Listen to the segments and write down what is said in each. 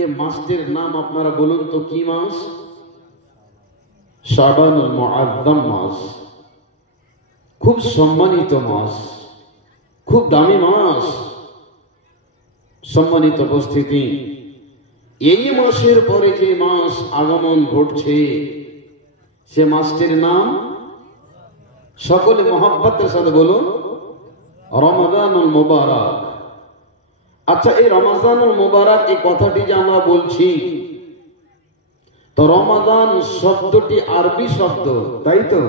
এ মাসটির নাম আপনারা বলুন তো কি মাস? শাবানুল মুআজ্জাম মাস, খুব সম্মানিত মাস, খুব দামি মাস। সম্মানিত উপস্থিতি, এই মাসের পরে যে মাস আগমন ঘটছে সে মাসটির নাম সকলে মহব্বতের সাথে বলুন রমাদানুল মুবারক। আচ্ছা, এই রমাদানুল মুবারক এই কথাটি যে আমরা বলছি, তো রমাদান শব্দটি আরবি শব্দ, তাই তো?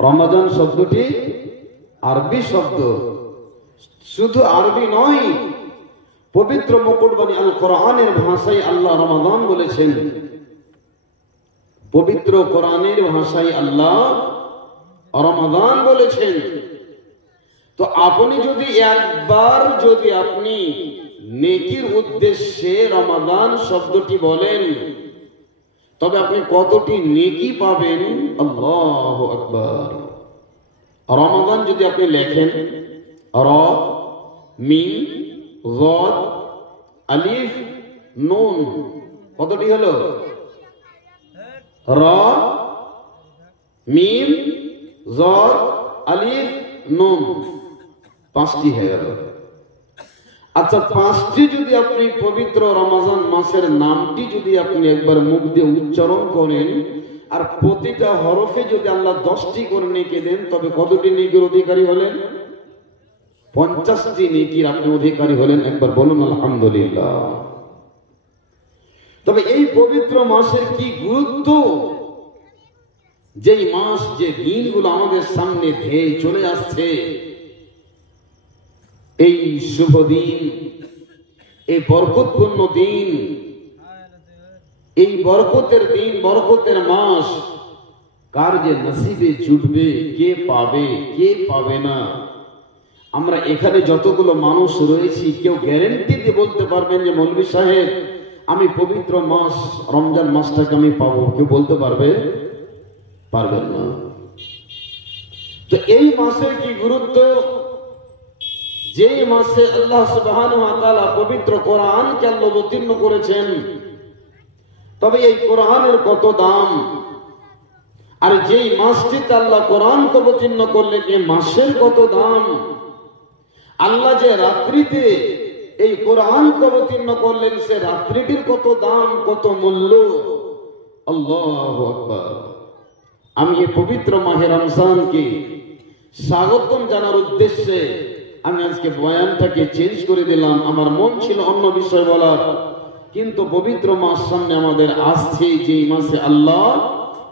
রমাদান শব্দটি আরবি শব্দ, শুধু আরবি নয়, পবিত্র মুকুটবাণী আল কোরআনের ভাষায় আল্লাহ রমাদান বলেছেন। পবিত্র কোরআনের ভাষায় আল্লাহ রমাদান বলেছেন। তো আপনি যদি একবার যদি আপনি নেকির উদ্দেশ্যে রমাদান শব্দটি বলেন, তবে আপনি কতটি নেকি পাবেন? আল্লাহু আকবার। রমাদান যদি আপনি লেখেন র মিম গদ আলিফ নুন, কতটি হলো? র মিম গদ আলিফ নুন, 5টি হয়ে গেল। আচ্ছা, 5টি যদি আপনি পবিত্র রমজান মাসের নামটি যদি আপনি একবার মুখ দিয়ে উচ্চারণ করেন, আর প্রতিটা হরফে যদি আল্লাহ 10টি করে নেকি দেন, তবে কতটি নেকির অধিকারী হলেন? 50টি নেকির আপনি অধিকারী হলেন। একবার বলুন আলহামদুলিল্লাহ। তবে এই পবিত্র মাসের কি গুরুত্ব! যেই মাস, যে দিনগুলো আমাদের সামনে ধেয়ে চলে আসছে, এই শুভ দিন, এই বরকতপূর্ণ দিন, এই বরকতের দিন, বরকতের মাস কার যে নসিবে জুটবে, কে পাবে কে পাবে না? আমরা এখানে যতগুলো মানুষ রয়েছি, কেউ গ্যারেন্টি দিয়ে বলতে পারবেন যে মৌলভী সাহেব আমি পবিত্র মাস রমজান মাসটাকে আমি পাবো? কেউ বলতে পারবে? পারবেন না। তো এই মাসের কি গুরুত্ব! যে মাসে আল্লাহ সুবহানাহু ওয়া তাআলা পবিত্র কোরআনকে আল্লাহ অবতীর্ণ করেছেন, তবে এই কোরআনের কত দাম! আর যেই মাসটিতে আল্লাহ কোরআনকে অবতীর্ণ করলেন, এই মাসের কত দাম! আল্লাহ যে রাত্রিতে এই কোরআনকে অবতীর্ণ করলেন, সে রাত্রিটির কত দাম, কত মূল্য! আল্লাহু আকবার। আমি এই পবিত্র মাহে রমজানকে স্বাগতম জানার উদ্দেশ্যে আমি আজকে বয়ানটাকে চেঞ্জ করে দিলাম। আমার মন ছিল অন্য বিষয় বলার, কিন্তু পবিত্র মাস সামনে আমাদের আসছে, যে মাসে আল্লাহ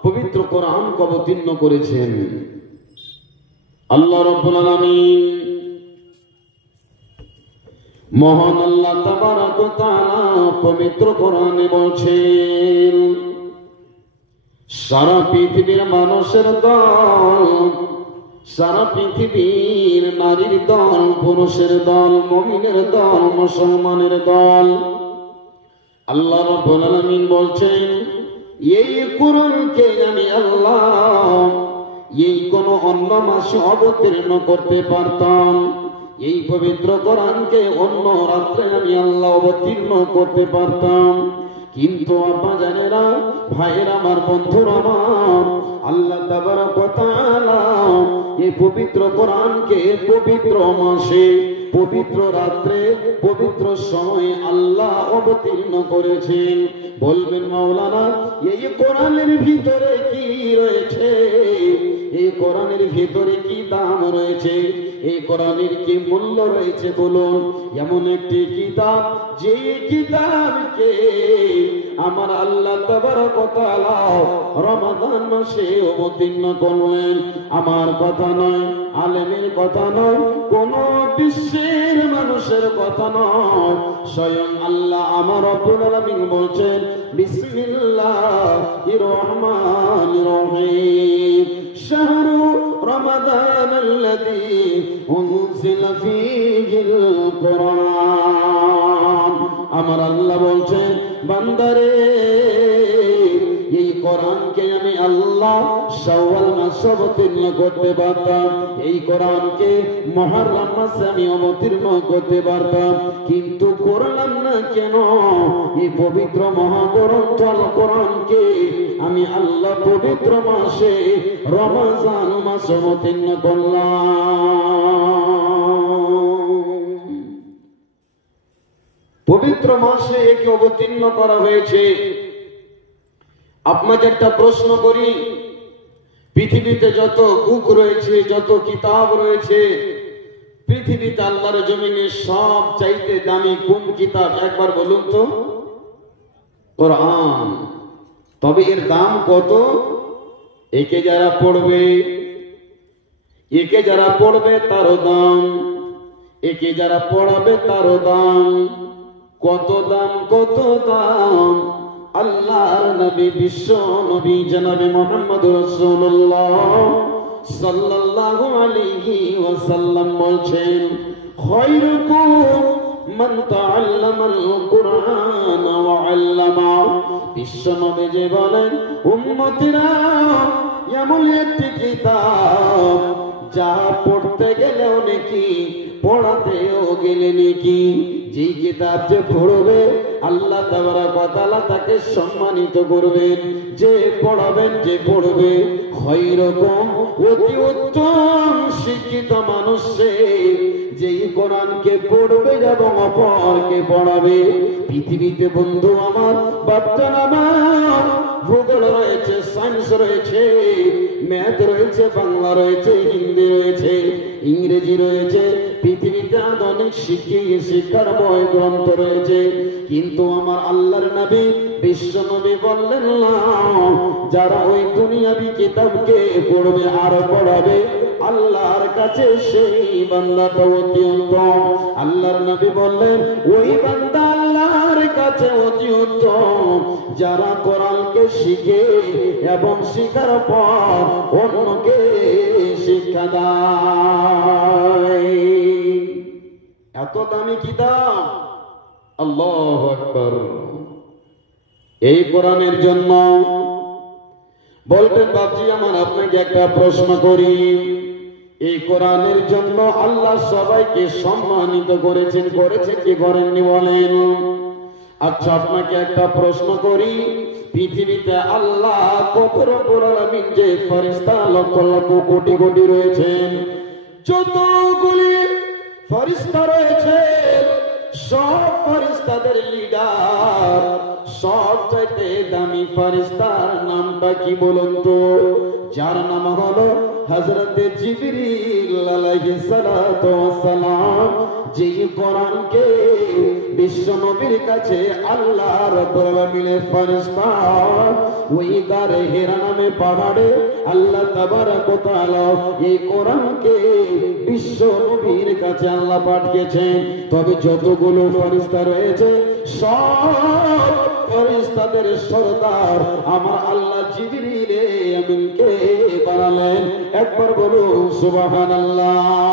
পবিত্র কোরআনকে অবতীর্ণ করেছেন। আল্লাহ রাব্বুল আলামিন, মহান আল্লাহ তাবারক ওয়া তাআলা পবিত্র কোরআনে বলছেন, সারা পৃথিবীর মানুষের দল, সারা পৃথিবীর নারীর দল, পুরুষের দল, মুমিনের দল, মুসলমানের দল, আল্লাহ রাব্বুল আলামিন বলছেন, এই কোরআনকে আমি আল্লাহ এই কোন অন্য মাসে অবতীর্ণ করতে পারতাম, এই পবিত্র কোরআনকে অন্য রাত্রে আমি আল্লাহ অবতীর্ণ করতে পারতাম, কিন্তু আপা জানেরা, ভাইয়েরা আমার, বন্ধুরা আমার, আল্লাহ তাবারক ওয়া তাআলা এই পবিত্র কোরআনকে পবিত্র মাসে, পবিত্র রাত্রে, পবিত্র সময়ে আল্লাহ অবতীর্ণ করেছেন। বলবেন মাওলানা, এই কোরআনের ভিতরে কি রয়েছে? এই কোরআনের ভিতরে কি দাম রয়েছে? এই কোরআনের কি মূল্য রয়েছে? বলুন। এমন একটি কিতাব, যে কিতাবকে আমার আল্লাহ তাবারক ওয়া তাআলা রমাদান মাসে অবতীর্ণ করলেন। আমার কথা নয়, আলেমের কথা নয়, কোন বিশ্বের মানুষের কথা নয়, স্বয়ং আল্লাহ আমার রব্বুল আলামিন বলছেন, বিসমিল্লাহির রহমানির রহিম, শাহরু রমাদানাল্লাযী উনজিলা ফীহিল কোরআন। আমার আল্লাহ বলছেন, বান্দারে, এই কোরআনকে আমি আল্লাহ শাওয়াল মাসে অবতীর্ণ করতে পারতাম, এই কোরআনকে মুহররম মাসে আমি অবতীর্ণ করতে পারতাম, কিন্তু করলাম না কেন? এই পবিত্র মহাগ্রন্থ আল কোরআনকে আমি আল্লাহ পবিত্র মাসে রমজান মাসে অবতীর্ণ করলাম। পবিত্র মাসে একে অবতীর্ণ করা হয়েছে। আপনাকে একটা প্রশ্ন করি, পৃথিবীতে যত বুক রয়েছে, যত কিতাব রয়েছে, পৃথিবীতে আল্লাহর জমিনে সব চাইতে দামি কোন কিতাব? একবার বলুন তো। কোরআন। তবে এর দাম কত? একে যারা পড়বে, একে যারা পড়বে তারও দাম, একে যারা পড়াবে তারও দাম। কত দাম? কত দাম? আল্লাহর নবী, বিশ্ব নবী জনাবে মুহাম্মদ রাসূলুল্লাহ সাল্লাল্লাহু আলাইহি ওয়াসাল্লাম বলছেন, খায়রুকুম মান তাআল্লামাল কুরআন ওয়া আল্লামা। বিশ্ব নবী যে বলেন, উম্মতিরা এমন একটি কিতাব যা পড়তে গেলেও নাকি, পড়াতেও গেলে নাকি, যেই কিতাব যে পড়বে আল্লাহ তাবারক ওয়া তাআলা তাকে সম্মানিত করবেন। যে পড়াবেন, যে পড়বে, খায়রুকুম অতি উত্তম শিক্ষিত মানুষ সে, যেই কোরআনকে পড়বে এবং অপরকে পড়াবে। পৃথিবীতে বন্ধু আমার, বাচ্চা আমার, ভূগোল রয়েছে, সায়েন্স রয়েছে, ম্যাথ রয়েছে, বাংলা রয়েছে, হিন্দি রয়েছে, ইংরেজি রয়েছে, পৃথিবীতে অনেক শিক্ষার বই গ্রন্থ রয়েছে, কিন্তু আমার আল্লাহর নবী বিশ্ব নবী বললেন না, যারা ওই দুনিয়াবি কিতাবকে পড়বে আর পড়াবে আল্লাহর কাছে সেই বান্দাটা অতি উত্তম। আল্লাহর নবী বললেন, ওই বান্দা আল্লাহর কাছে অতি উত্তম যারা কোরআনকে শিখে এবং শিখার পর অন্যকে শিক্ষা দেয়। এত দামি কিতাব, আল্লাহু আকবার। এই কোরআনের জন্য বলবেন, বাপজি আমার আপনাকে একটা প্রশ্ন করি, এই কোরআনের জন্য আল্লাহ সবাইকে সম্মানিত করেছেন, করেছেন কি করেননি বলেন? আচ্ছা আপনাকে একটা প্রশ্ন করি, পৃথিবীতে আল্লাহ কত রব্বুল আলামিন যে ফেরেশতা লক্ষ লক্ষ কোটি কোটি রয়েছেন, যতগুলি ফেরেশতা রয়েছে, সব ফেরেশতাদের লিডার, সব চাইতে দামি ফেরেশতার নামটা কি বলুন তো? যার নাম হলো হযরত জিবরিল আলাইহিস সালাতু ওয়াস সালাম, যেই কোরআনকে বিশ্ব নবীর কাছে আল্লাহ রাব্বুল আলামিনের ফেরেশতা ওই গারে হেরা নামে পাহাড়ে আল্লাহ তাবারক ওয়া তাআলা এই কোরআনকে বিশ্ব নবীর কাছে আল্লাহ পাঠিয়েছেন। তবে যতগুলো ফেরেশতা রয়েছে সব ফেরেশতাদের সরদার আমার আল্লাহ জিবরিল আমিনকে বানালেন। একবার বলুন সুবহানাল্লাহ।